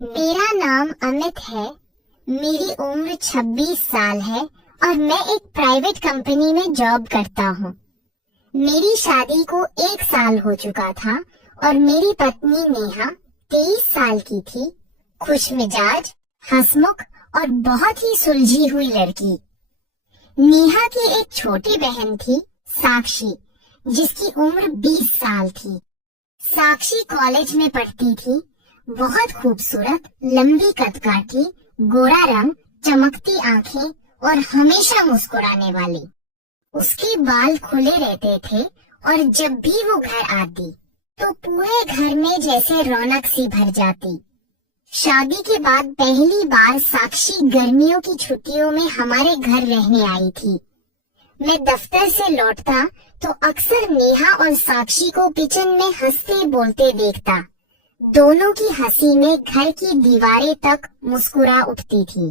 मेरा नाम अमित है। मेरी उम्र 26 साल है और मैं एक प्राइवेट कंपनी में जॉब करता हूँ। मेरी शादी को 1 साल हो चुका था और मेरी पत्नी नेहा 23 साल की थी। खुशमिजाज, हंसमुख और बहुत ही सुलझी हुई लड़की। नेहा की एक छोटी बहन थी, साक्षी, जिसकी उम्र 20 साल थी। साक्षी कॉलेज में पढ़ती थी। बहुत खूबसूरत, लंबी कद काठी, गोरा रंग, चमकती आंखें और हमेशा मुस्कुराने वाली। उसके बाल खुले रहते थे और जब भी वो घर आती तो पूरे घर में जैसे रौनक सी भर जाती। शादी के बाद पहली बार साक्षी गर्मियों की छुट्टियों में हमारे घर रहने आई थी। मैं दफ्तर से लौटता तो अक्सर नेहा और साक्षी को किचन में हंसते बोलते देखता। दोनों की हंसी में घर की दीवारें तक मुस्कुरा उठती थी।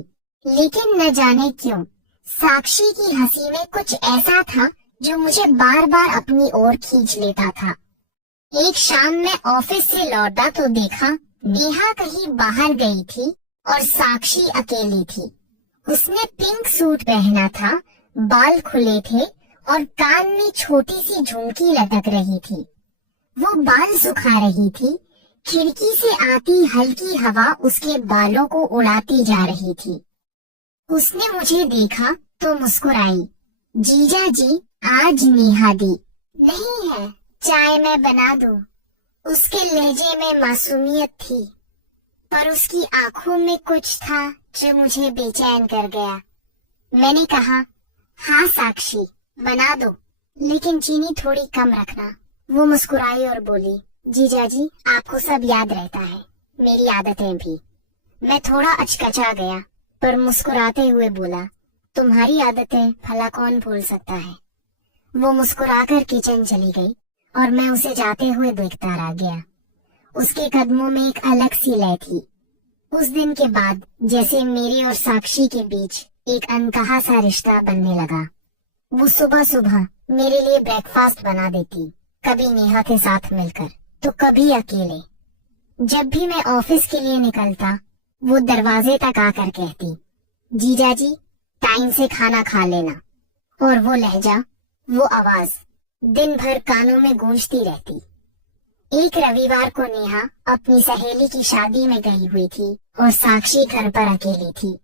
लेकिन न जाने क्यों साक्षी की हंसी में कुछ ऐसा था जो मुझे बार बार अपनी ओर खींच लेता था। एक शाम मैं ऑफिस से लौटा तो देखा नेहा कहीं बाहर गई थी और साक्षी अकेली थी। उसने पिंक सूट पहना था, बाल खुले थे और कान में छोटी सी झुमकी लटक रही थी। वो बाल सुखा रही थी। खिड़की से आती हल्की हवा उसके बालों को उड़ाती जा रही थी। उसने मुझे देखा तो मुस्कुराई। जीजा जी, आज नेहा दी। नहीं है, चाय मैं बना दूं। उसके लहजे में मासूमियत थी, पर उसकी आंखों में कुछ था जो मुझे बेचैन कर गया। मैंने कहा, हाँ साक्षी, बना दो, लेकिन चीनी थोड़ी कम रखना। वो मुस्कुराई और बोली, जीजा जी, आपको सब याद रहता है, मेरी आदतें भी। मैं थोड़ा अचकचा गया, पर मुस्कुराते हुए बोला, तुम्हारी आदतें भला कौन भूल सकता है। वो मुस्कुराकर किचन चली गई और मैं उसे जाते हुए देखता रह गया। उसके कदमों में एक अलग सी लय थी। उस दिन के बाद जैसे मेरी और साक्षी के बीच एक अनकहा सा रिश्ता बनने लगा। वो सुबह सुबह मेरे लिए ब्रेकफास्ट बना देती, कभी नेहा के साथ मिलकर तो कभी अकेले। जब भी मैं ऑफिस के लिए निकलता वो दरवाजे तक आकर कहती, जीजा जी, टाइम से खाना खा लेना। और वो लहजा, वो आवाज दिन भर कानों में गूंजती रहती। एक रविवार को नेहा अपनी सहेली की शादी में गई हुई थी और साक्षी घर पर अकेली थी।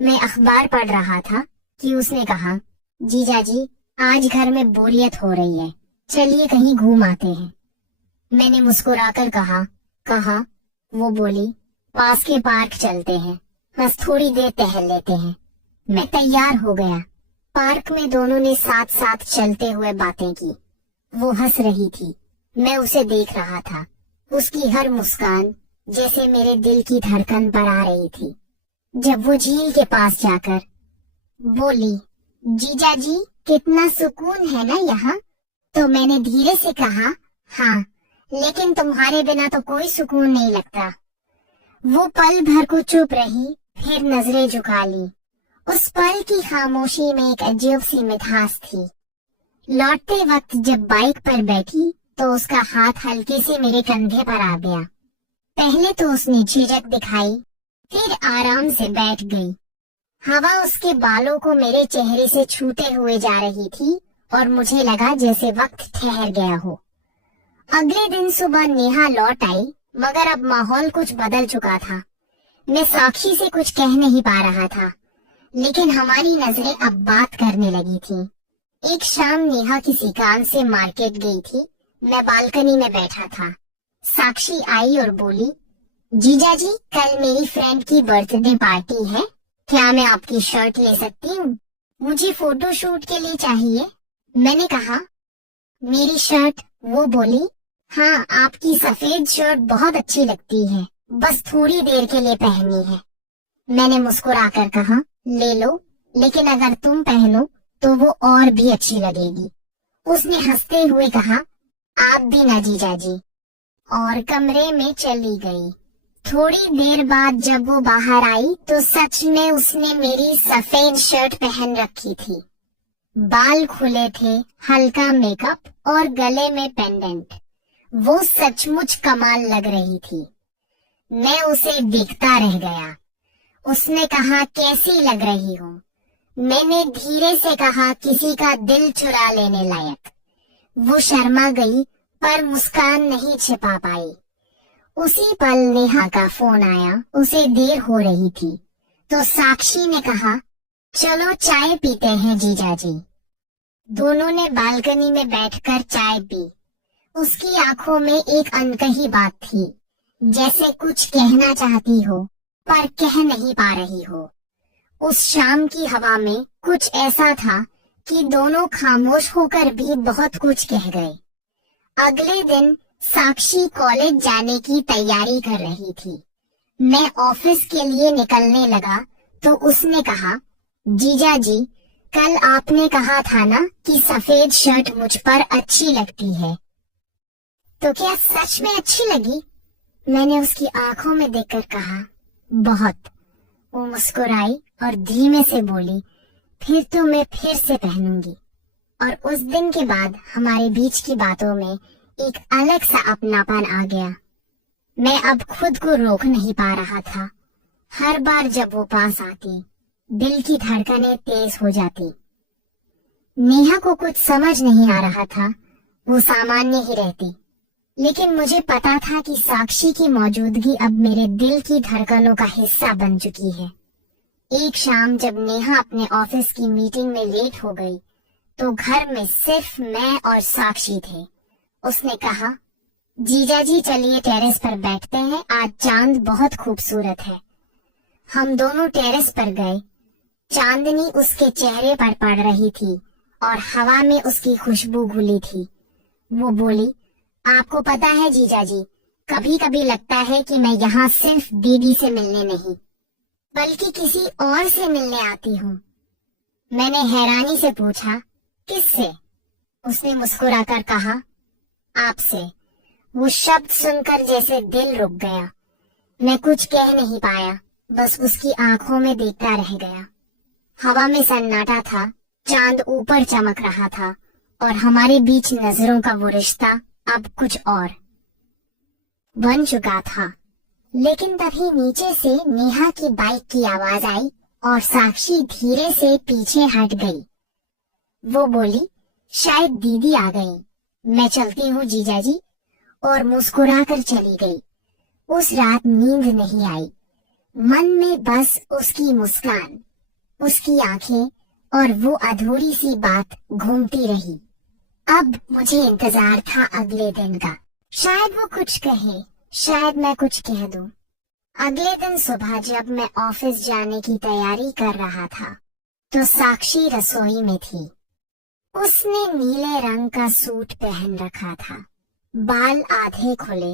मैं अखबार पढ़ रहा था कि उसने कहा, जीजा जी, आज घर में बोरियत हो रही है, चलिए कहीं घूम आते हैं। मैंने मुस्कुराकर कहा। वो बोली, पास के पार्क चलते हैं, बस थोड़ी देर टहल लेते हैं। मैं तैयार हो गया। पार्क में दोनों ने साथ साथ चलते हुए बातें की। वो हंस रही थी, मैं उसे देख रहा था। उसकी हर मुस्कान जैसे मेरे दिल की धड़कन पर आ रही थी। जब वो झील के पास जाकर बोली, जीजा जी, कितना सुकून है ना यहाँ, तो मैंने धीरे से कहा, हाँ, लेकिन तुम्हारे बिना तो कोई सुकून नहीं लगता। वो पल भर को चुप रही, फिर नजरें झुका ली। उस पल की खामोशी में एक अजीब सी मिठास थी। लौटते वक्त जब बाइक पर बैठी तो उसका हाथ हल्के से मेरे कंधे पर आ गया। पहले तो उसने झिझक दिखाई, फिर आराम से बैठ गई। हवा उसके बालों को मेरे चेहरे से छूते हुए जा रही थी और मुझे लगा जैसे वक्त ठहर गया हो। अगले दिन सुबह नेहा लौट आई, मगर अब माहौल कुछ बदल चुका था। मैं साक्षी से कुछ कह नहीं पा रहा था, लेकिन हमारी नजरें अब बात करने लगी थी। एक शाम नेहा किसी काम से मार्केट गई थी। मैं बालकनी में बैठा था। साक्षी आई और बोली, जीजा जी, कल मेरी फ्रेंड की बर्थडे पार्टी है, क्या मैं आपकी शर्ट ले सकती हूँ? मुझे फोटो शूट के लिए चाहिए। मैंने कहा, मेरी शर्ट? वो बोली, हाँ, आपकी सफेद शर्ट बहुत अच्छी लगती है, बस थोड़ी देर के लिए पहननी है। मैंने मुस्कुराकर कहा, ले लो, लेकिन अगर तुम पहनो तो वो और भी अच्छी लगेगी। उसने हंसते हुए कहा, आप भी ना जीजा जी, और कमरे में चली गई। थोड़ी देर बाद जब वो बाहर आई तो सच में उसने मेरी सफेद शर्ट पहन रखी थी। बाल खुले थे, हल्का मेकअप और गले में पेंडेंट। वो सचमुच कमाल लग रही थी। मैं उसे देखता रह गया। उसने कहा, कैसी लग रही हो? मैंने धीरे से कहा, किसी का दिल चुरा लेने लायक। वो शर्मा गई पर मुस्कान नहीं छिपा पाई। उसी पल नेहा का फोन आया। उसे देर हो रही थी तो साक्षी ने कहा, चलो चाय पीते हैं जीजाजी। दोनों ने बालकनी में बैठकर चाय पी। उसकी आंखों में एक अनकही बात थी, जैसे कुछ कहना चाहती हो पर कह नहीं पा रही हो। उस शाम की हवा में कुछ ऐसा था कि दोनों खामोश होकर भी बहुत कुछ कह गए। अगले दिन साक्षी कॉलेज जाने की तैयारी कर रही थी। मैं ऑफिस के लिए निकलने लगा तो उसने कहा, जीजाजी, कल आपने कहा था ना कि सफेद शर्ट मुझ पर अच्छी लगती है, तो क्या सच में अच्छी लगी? मैंने उसकी आंखों में देखकर कहा, बहुत। वो मुस्कुराई और धीमे से बोली, फिर तो मैं फिर से पहनूंगी। और उस दिन के बाद हमारे बीच की बातों में एक अलग सा अपनापन आ गया। मैं अब खुद को रोक नहीं पा रहा था। हर बार जब वो पास आती, दिल की धड़कनें तेज हो जाती। नेहा को कुछ समझ नहीं आ रहा था, वो सामान्य ही रहती, लेकिन मुझे पता था कि साक्षी की मौजूदगी अब मेरे दिल की धड़कनों का हिस्सा बन चुकी है। एक शाम जब नेहा अपने ऑफिस की मीटिंग में लेट हो गई तो घर में सिर्फ मैं और साक्षी थे। उसने कहा, जीजाजी चलिए टेरेस पर बैठते हैं, आज चांद बहुत खूबसूरत है। हम दोनों टेरेस पर गए। चांदनी उसके चेहरे पर पड़ रही थी और हवा में उसकी खुशबू घुली थी। वो बोली, आपको पता है जीजाजी, कभी कभी लगता है कि मैं यहाँ सिर्फ दीदी से मिलने नहीं बल्कि किसी और से मिलने आती हूँ। मैंने हैरानी से पूछा, किससे? उसने मुस्कुराकर कहा, आपसे। वो शब्द सुनकर जैसे दिल रुक गया। मैं कुछ कह नहीं पाया, बस उसकी आंखों में देखता रह गया। हवा में सन्नाटा था, चांद ऊपर चमक रहा था और हमारे बीच नजरों का वो रिश्ता अब कुछ और बन चुका था। लेकिन तभी नीचे से नेहा की बाइक की आवाज आई और साक्षी धीरे से पीछे हट गई। वो बोली, शायद दीदी आ गई, मैं चलती हूँ जीजाजी, और मुस्कुराकर चली गई। उस रात नींद नहीं आई। मन में बस उसकी मुस्कान, उसकी आंखें और वो अधूरी सी बात घूमती रही। अब मुझे इंतजार था अगले दिन का। शायद वो कुछ कहे, शायद मैं कुछ कह दूं। अगले दिन सुबह जब मैं ऑफिस जाने की तैयारी कर रहा था तो साक्षी रसोई में थी। उसने नीले रंग का सूट पहन रखा था, बाल आधे खुले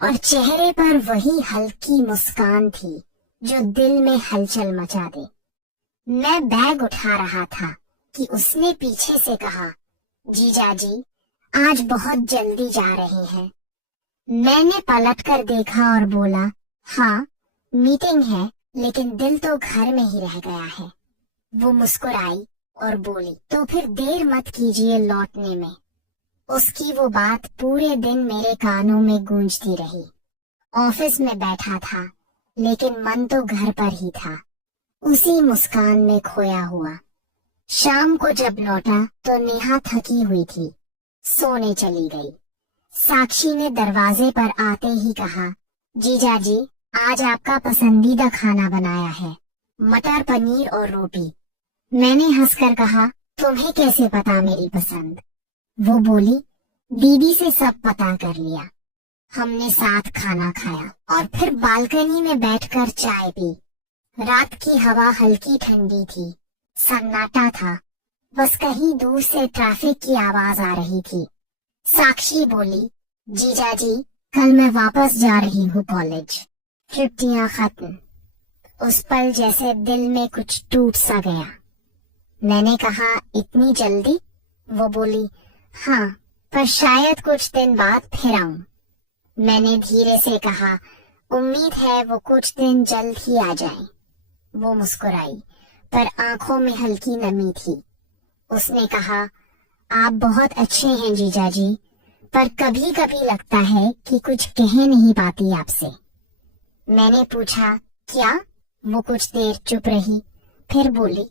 और चेहरे पर वही हल्की मुस्कान थी जो दिल में हलचल मचा दे। मैं बैग उठा रहा था कि उसने पीछे से कहा, जीजाजी आज बहुत जल्दी जा रहे हैं। मैंने पलटकर देखा और बोला, हाँ मीटिंग है, लेकिन दिल तो घर में ही रह गया है। वो मुस्कुराई और बोली, तो फिर देर मत कीजिए लौटने में। उसकी वो बात पूरे दिन मेरे कानों में गूंजती रही। ऑफिस में बैठा था लेकिन मन तो घर पर ही था, उसी मुस्कान में खोया हुआ। शाम को जब लौटा तो नेहा थकी हुई थी, सोने चली गई। साक्षी ने दरवाजे पर आते ही कहा, जीजाजी आज आपका पसंदीदा खाना बनाया है, मटर पनीर और रोटी। मैंने हंसकर कहा, तुम्हें कैसे पता मेरी पसंद? वो बोली, दीदी से सब पता कर लिया। हमने साथ खाना खाया और फिर बालकनी में बैठकर चाय पी। रात की हवा हल्की ठंडी थी, सन्नाटा था, बस कहीं दूर से ट्रैफिक की आवाज आ रही थी। साक्षी बोली, जीजाजी कल मैं वापस जा रही हूँ कॉलेज, छुट्टियां खत्म। उस पल जैसे दिल में कुछ टूट सा गया। मैंने कहा, इतनी जल्दी? वो बोली, हाँ पर शायद कुछ दिन बाद फिर आऊं। मैंने धीरे से कहा, उम्मीद है वो कुछ दिन जल्द ही आ जाए। वो मुस्कुराई पर आंखों में हल्की नमी थी। उसने कहा, आप बहुत अच्छे हैं जीजाजी, पर कभी कभी लगता है कि कुछ कह नहीं पाती आपसे। मैंने पूछा क्या? वो कुछ देर चुप रही, फिर बोली,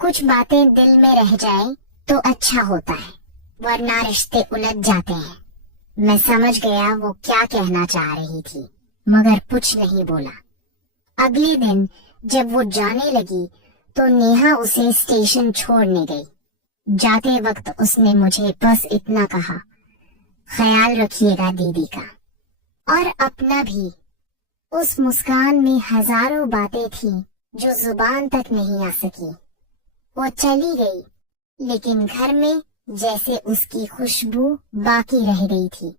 कुछ बातें दिल में रह जाएं तो अच्छा होता है, वरना रिश्ते उलझ जाते हैं। मैं समझ गया वो क्या कहना चाह रही थी, मगर कुछ नहीं बोला। अगले दिन जब वो जाने लगी तो नेहा उसे स्टेशन छोड़ने गई। जाते वक्त उसने मुझे बस इतना कहा, ख्याल रखिएगा दीदी का, और अपना भी। उस मुस्कान में हजारों बातें थी जो जुबान तक नहीं आ सकी। वो चली गई, लेकिन घर में जैसे उसकी खुशबू बाकी रह गई थी।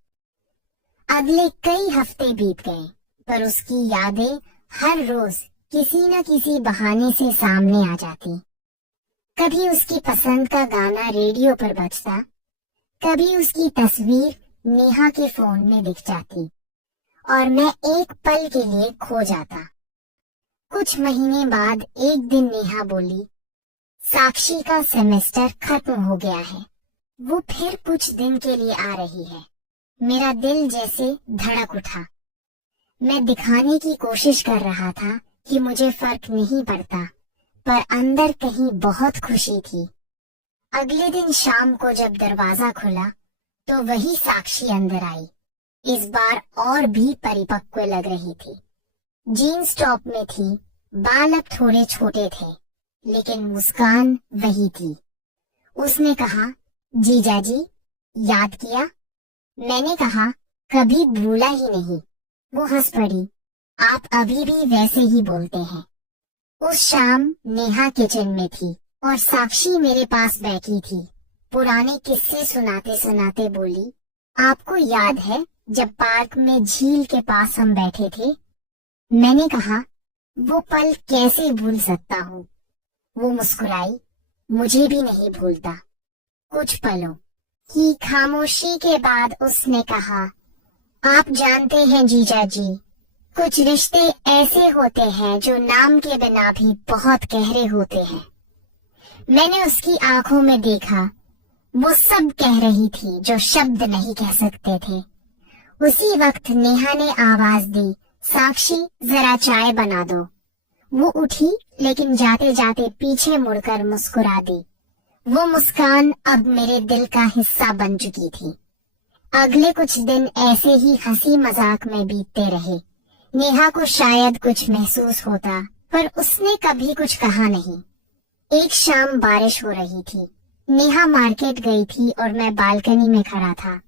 अगले कई हफ्ते बीत गए, पर उसकी यादें हर रोज किसी न किसी बहाने से सामने आ जाती। कभी उसकी पसंद का गाना रेडियो पर बजता, कभी उसकी तस्वीर नेहा के फोन में दिख जाती, और मैं एक पल के लिए खो जाता। कुछ महीने बाद एक दिन नेहा बोली, साक्षी का सेमेस्टर खत्म हो गया है, वो फिर कुछ दिन के लिए आ रही है। मेरा दिल जैसे धड़क उठा। मैं दिखाने की कोशिश कर रहा था कि मुझे फर्क नहीं पड़ता, पर अंदर कहीं बहुत खुशी थी। अगले दिन शाम को जब दरवाजा खुला तो वही साक्षी अंदर आई। इस बार और भी परिपक्व लग रही थी। जीन्स टॉप में थी, बाल अब थोड़े छोटे थे, लेकिन मुस्कान वही थी। उसने कहा, जीजा जी, याद किया? मैंने कहा, कभी भूला ही नहीं। वो हंस पड़ी, आप अभी भी वैसे ही बोलते हैं। उस शाम नेहा किचन में थी और साक्षी मेरे पास बैठी थी। पुराने किस्से सुनाते सुनाते बोली, आपको याद है जब पार्क में झील के पास हम बैठे थे? मैंने कहा, वो पल कैसे भूल सकता हूँ। वो मुस्कुराई, मुझे भी नहीं भूलता। कुछ पलों की खामोशी के बाद उसने कहा, आप जानते हैं जीजा जी, कुछ रिश्ते ऐसे होते हैं जो नाम के बिना भी बहुत गहरे होते हैं। मैंने उसकी आंखों में देखा, वो सब कह रही थी जो शब्द नहीं कह सकते थे। उसी वक्त नेहा ने आवाज दी, साक्षी, जरा चाय बना दो। वो उठी, लेकिन जाते जाते पीछे मुड़कर मुस्कुरा दी। वो मुस्कान अब मेरे दिल का हिस्सा बन चुकी थी। अगले कुछ दिन ऐसे ही हंसी मजाक में बीतते रहे। नेहा को शायद कुछ महसूस होता, पर उसने कभी कुछ कहा नहीं। एक शाम बारिश हो रही थी। नेहा मार्केट गई थी और मैं बालकनी में खड़ा था।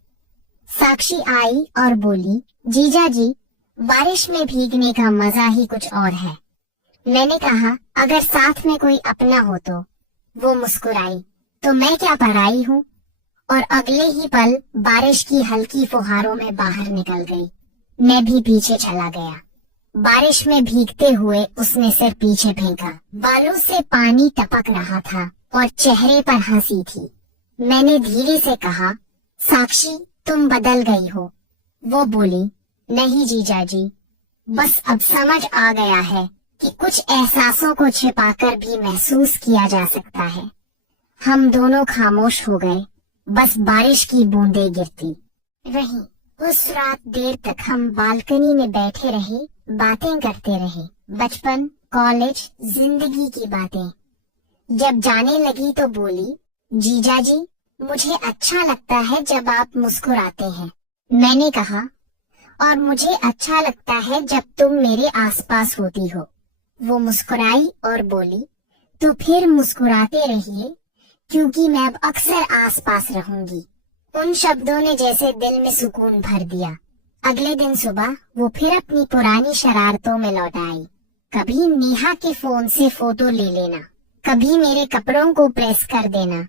साक्षी आई और बोली, जीजा जी, बारिश में भीगने का मजा ही कुछ और है। मैंने कहा, अगर साथ में कोई अपना हो तो। वो मुस्कुराई, तो मैं क्या पराई हूँ? और अगले ही पल बारिश की हल्की फुहारों में बाहर निकल गई। मैं भी पीछे चला गया। बारिश में भीगते हुए उसने सिर पीछे फेंका। बालों से पानी टपक रहा था और चेहरे पर हंसी थी। मैंने धीरे से कहा, साक्षी, तुम बदल गई हो। वो बोली, नहीं जीजा जी, बस अब समझ आ गया है कि कुछ एहसासों को छिपाकर भी महसूस किया जा सकता है। हम दोनों खामोश हो गए, बस बारिश की बूंदें गिरती रहीं। उस रात देर तक हम बालकनी में बैठे रहे, बातें करते रहे, बचपन, कॉलेज, जिंदगी की बातें। जब जाने लगी तो बोली, जीजा जी, मुझे अच्छा लगता है जब आप मुस्कुराते हैं। मैंने कहा, और मुझे अच्छा लगता है जब तुम मेरे आसपास होती हो। वो मुस्कुराई और बोली, तो फिर मुस्कुराते रहिए, क्योंकि मैं अब अक्सर आसपास रहूंगी। उन शब्दों ने जैसे दिल में सुकून भर दिया। अगले दिन सुबह वो फिर अपनी पुरानी शरारतों में लौट आई। कभी नेहा के फोन से फोटो ले लेना, कभी मेरे कपड़ों को प्रेस कर देना,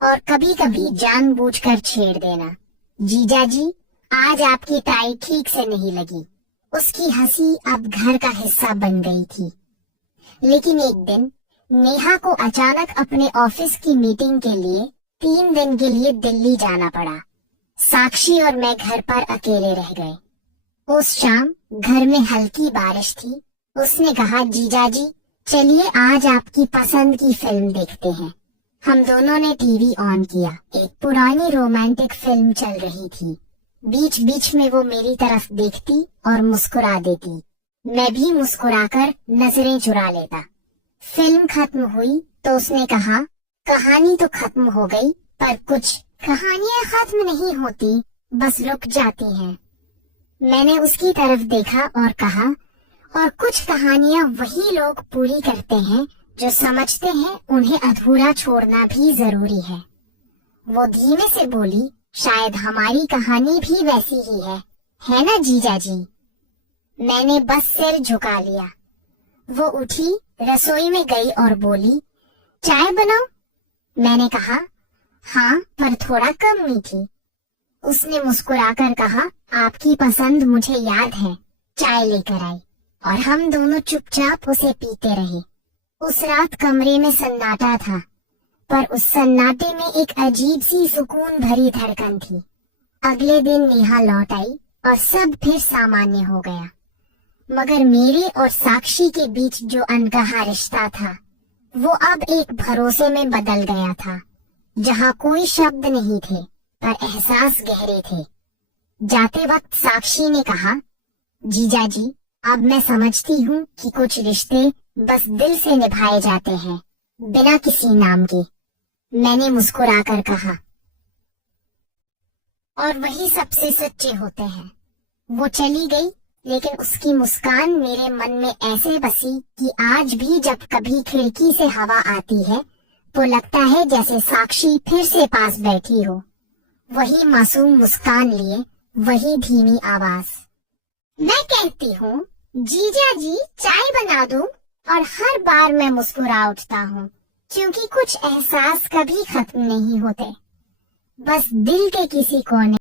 और कभी कभी जानबूझकर छेड़ देना। जीजा जी, आज आपकी टाई ठीक से नहीं लगी। उसकी हंसी अब घर का हिस्सा बन गई थी। लेकिन एक दिन नेहा को अचानक अपने ऑफिस की मीटिंग के लिए 3 दिन के लिए दिल्ली जाना पड़ा। साक्षी और मैं घर पर अकेले रह गए। उस शाम घर में हल्की बारिश थी। उसने कहा, जीजा जी, चलिए आज आपकी पसंद की फिल्म देखते हैं। हम दोनों ने टीवी ऑन किया। एक पुरानी रोमांटिक फिल्म चल रही थी। बीच बीच में वो मेरी तरफ देखती और मुस्कुरा देती। मैं भी मुस्कुराकर नजरें चुरा लेता। फिल्म खत्म हुई तो उसने कहा, कहानी तो खत्म हो गई, पर कुछ कहानियां खत्म नहीं होती, बस रुक जाती हैं। मैंने उसकी तरफ देखा और कहा, और कुछ कहानियां वही लोग पूरी करते हैं जो समझते हैं उन्हें अधूरा छोड़ना भी जरूरी है। वो धीमे से बोली, शायद हमारी कहानी भी वैसी ही है ना जीजा जी? मैंने बस सिर झुका लिया। वो उठी, रसोई में गई और बोली, चाय बनाओ? मैंने कहा, हाँ, पर थोड़ा कम मीठी। उसने मुस्कुराकर कहा, आपकी पसंद मुझे याद है। चाय लेकर आई और हम दोनों चुपचाप उसे पीते रहे। उस रात कमरे में सन्नाटा था, पर उस सन्नाटे में एक अजीब सी सुकून भरी धड़कन थी। अगले दिन नेहा लौट आई और सब फिर सामान्य हो गया, मगर मेरे और साक्षी के बीच जो अनकहा रिश्ता था वो अब एक भरोसे में बदल गया था, जहाँ कोई शब्द नहीं थे पर एहसास गहरे थे। जाते वक्त साक्षी ने कहा, जीजा जी, अब मैं समझती हूँ कि कुछ रिश्ते बस दिल से निभाए जाते हैं, बिना किसी नाम के। मैंने मुस्कुराकर कहा, और वही सबसे सच्चे होते हैं। वो चली गई, लेकिन उसकी मुस्कान मेरे मन में ऐसे बसी कि आज भी जब कभी खिड़की से हवा आती है तो लगता है जैसे साक्षी फिर से पास बैठी हो, वही मासूम मुस्कान लिए, वही धीमी आवाज। मैं कहती हूँ, जीजा जी चाय बना दूं, और हर बार मैं मुस्कुरा उठता हूँ, क्योंकि कुछ एहसास कभी खत्म नहीं होते, बस दिल के किसी कोने